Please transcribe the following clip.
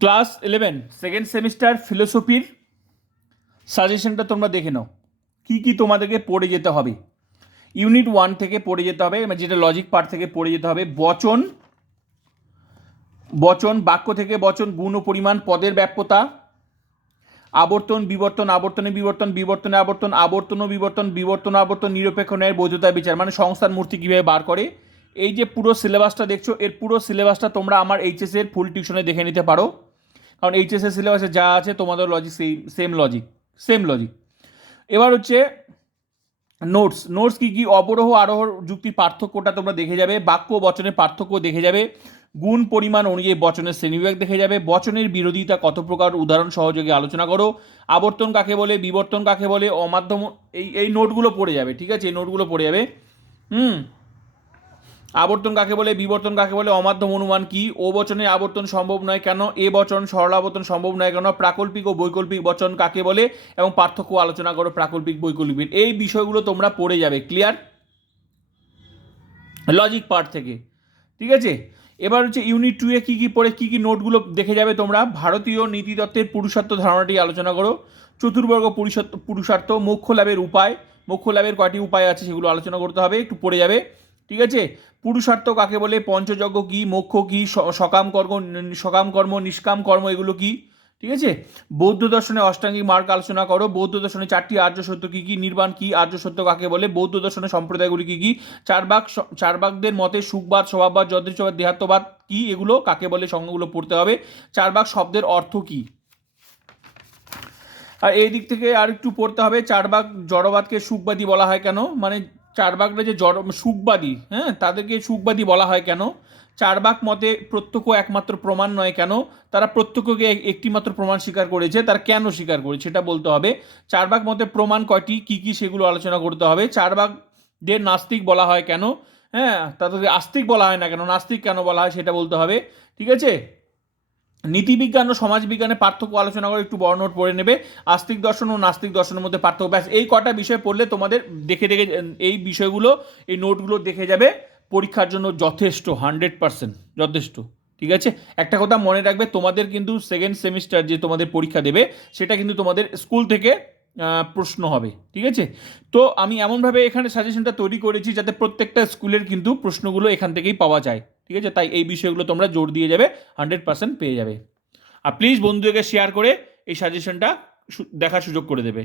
Class eleven second semester ফিলোসফির সাজেশনটা তোমরা দেখে নাও। কী কী তোমাদেরকে পড়ে যেতে হবে। ইউনিট ওয়ান থেকে পড়ে যেতে হবে মানে যেটা লজিক পার্ট থেকে পড়ে যেতে হবে, বচন বচন, বাক্য থেকে বচন, গুণ ও পরিমাণ, পদের ব্যাপ্যতা, আবর্তন, বিবর্তন, আবর্তনে বিবর্তন, বিবর্তনে আবর্তন আবর্তন ও বিবর্তন বিবর্তন আবর্তন, নিরপেক্ষ ন্যায়ের বৈধতা, বিচার মানে সংস্থার মূর্তি কীভাবে বার করে। এই যে পুরো সিলেবাসটা দেখছ, এর পুরো সিলেবাসটা তোমরা আমার এইচএসের ফুল টিউশনে দেখে নিতে পারো। কারণ এইচএস এর সিলেবাসে যা আছে তোমাদের লজিক সেই সেম লজিক সেম লজিক এবার হচ্ছে নোটস নোটস কি কি? অবরোহ আরোহ যুক্তির পার্থক্যটা তোমরা দেখে যাবে, বাক্য বচনের পার্থক্য দেখে যাবে, গুণ পরিমাণ অনুযায়ী বচনের শ্রেণীবিভাগ দেখে যাবে, বচনের বিরোধিতা কত প্রকার? উদাহরণ সহযোগে আলোচনা করো। আবর্তন কাকে বলে? বিবর্তন কাকে বলে? অমাধ্যম, এই এই নোটগুলো পড়ে যাবে, ঠিক আছে? এই নোটগুলো পড়ে যাবে। হুম? আবর্তন কাকে বলে, বিবর্তন কাকে বলে, অমাধ্যম অনুমান কি? ও বচনে আবর্তন সম্ভব নয় কেন? এ বচন সরলাবর্তন সম্ভব নয় কেন? প্রাকল্পিক ও বৈকল্পিক বচন কাকে বলে? এবং পার্থক্য আলোচনা করো প্রাকল্পিক, বৈকল্পিক। এই বিষয়গুলো তোমরা পড়ে যাবে ক্লিয়ার লজিক পার্ট থেকে। ঠিক আছে? এবার হচ্ছে ইউনিট টু এ কী কী পড়ে, কী কী নোটগুলো দেখে যাবে তোমরা? ভারতীয় নীতিতত্ত্বের পুরুষার্থ ধারণাটি আলোচনা করো। চতুর্বর্গ পুরুষত্ব পুরুষার্থ, মোক্ষ লাভের উপায়। মোক্ষ লাভের কয়টি উপায় আছে সেগুলো আলোচনা করতে হবে, একটু পড়ে যাবে। ঠিক আছে? পুরুষার্থ কাকে বলে? পঞ্চযজ্ঞ কি? মোক্ষ কি? সকাম কর্ম সকাম কর্ম, নিষ্কাম কর্ম এগুলো কি? ঠিক আছে? বৌদ্ধ দর্শনে অষ্টাঙ্গিক মার্গ আলোচনা করো। বৌদ্ধ দর্শনে চারটি আর্য সত্য কি কি? নির্বাণ কি? আর্য সত্য কাকে বলে? বৌদ্ধ দর্শনের সম্প্রদায়গুলি কি কি? চারবাক চারবাকদের মতে সুখবাদ, স্বভাববাদ যদৃশবাদ দেহাত্মবাদ কি এগুলো? কাকে বলে? সংজ্ঞাগুলো পড়তে হবে। চারবাক শব্দের অর্থ কি? আর এই দিক থেকে আর একটু পড়তে হবে। চারবাক জড়বাদকে সুখবাদী বলা হয় কেন? মানে চারবাকরা যে জড় সুখবাদী হ্যাঁ? তাদেরকে সুখবাদী বলা হয় কেন? চারবাক মতে প্রত্যক্ষ একমাত্র প্রমাণ নয় কেন? তারা প্রত্যক্ষকে এক- একটি মাত্র প্রমাণ স্বীকার করেছে, তারা কেন স্বীকার করেছে সেটা বলতে হবে। চারবাক মতে প্রমাণ কয়টি? কি কি সেগুলো আলোচনা করতে হবে। চারবাকদের নাস্তিক বলা হয় কেন? হ্যাঁ? তাদেরকে আস্তিক বলা হয় না কেন? নাস্তিক কেন বলা হয় সেটা বলতে হবে। ঠিক আছে? নীতিবিজ্ঞান ও সমাজবিজ্ঞানের পার্থক্য আলোচনা করে একটু বড় নোট পড়ে নেবে। আস্তিক দর্শন ও নাস্তিক দর্শনের মধ্যে পার্থক্য। ব্যাস, এই কটা বিষয় পড়লে তোমাদের দেখে দেখে এই বিষয়গুলো, এই নোটগুলো দেখে যাবে। পরীক্ষার জন্য যথেষ্ট, হান্ড্রেড পার্সেন্ট যথেষ্ট, ঠিক আছে? একটা কথা মনে রাখবে, তোমাদের কিন্তু সেকেন্ড সেমিস্টার যে তোমাদের পরীক্ষা দেবে, সেটা কিন্তু তোমাদের স্কুল থেকে প্রশ্ন হবে, ঠিক আছে? তো আমি এমনভাবে এখানে সাজেশনটা তৈরি করেছি যাতে প্রত্যেকটা স্কুলের কিন্তু প্রশ্নগুলো এখান থেকেই পাওয়া যায়। ঠিক আছে? তাই এই বিষয়গুলো তোমরা জোর দিয়ে যাবে হান্ড্রেড পার্সেন্ট পেয়ে যাবে। আর প্লিজ বন্ধুদেরকে শেয়ার করে এই সাজেশনটা দেখার সুযোগ করে দেবে।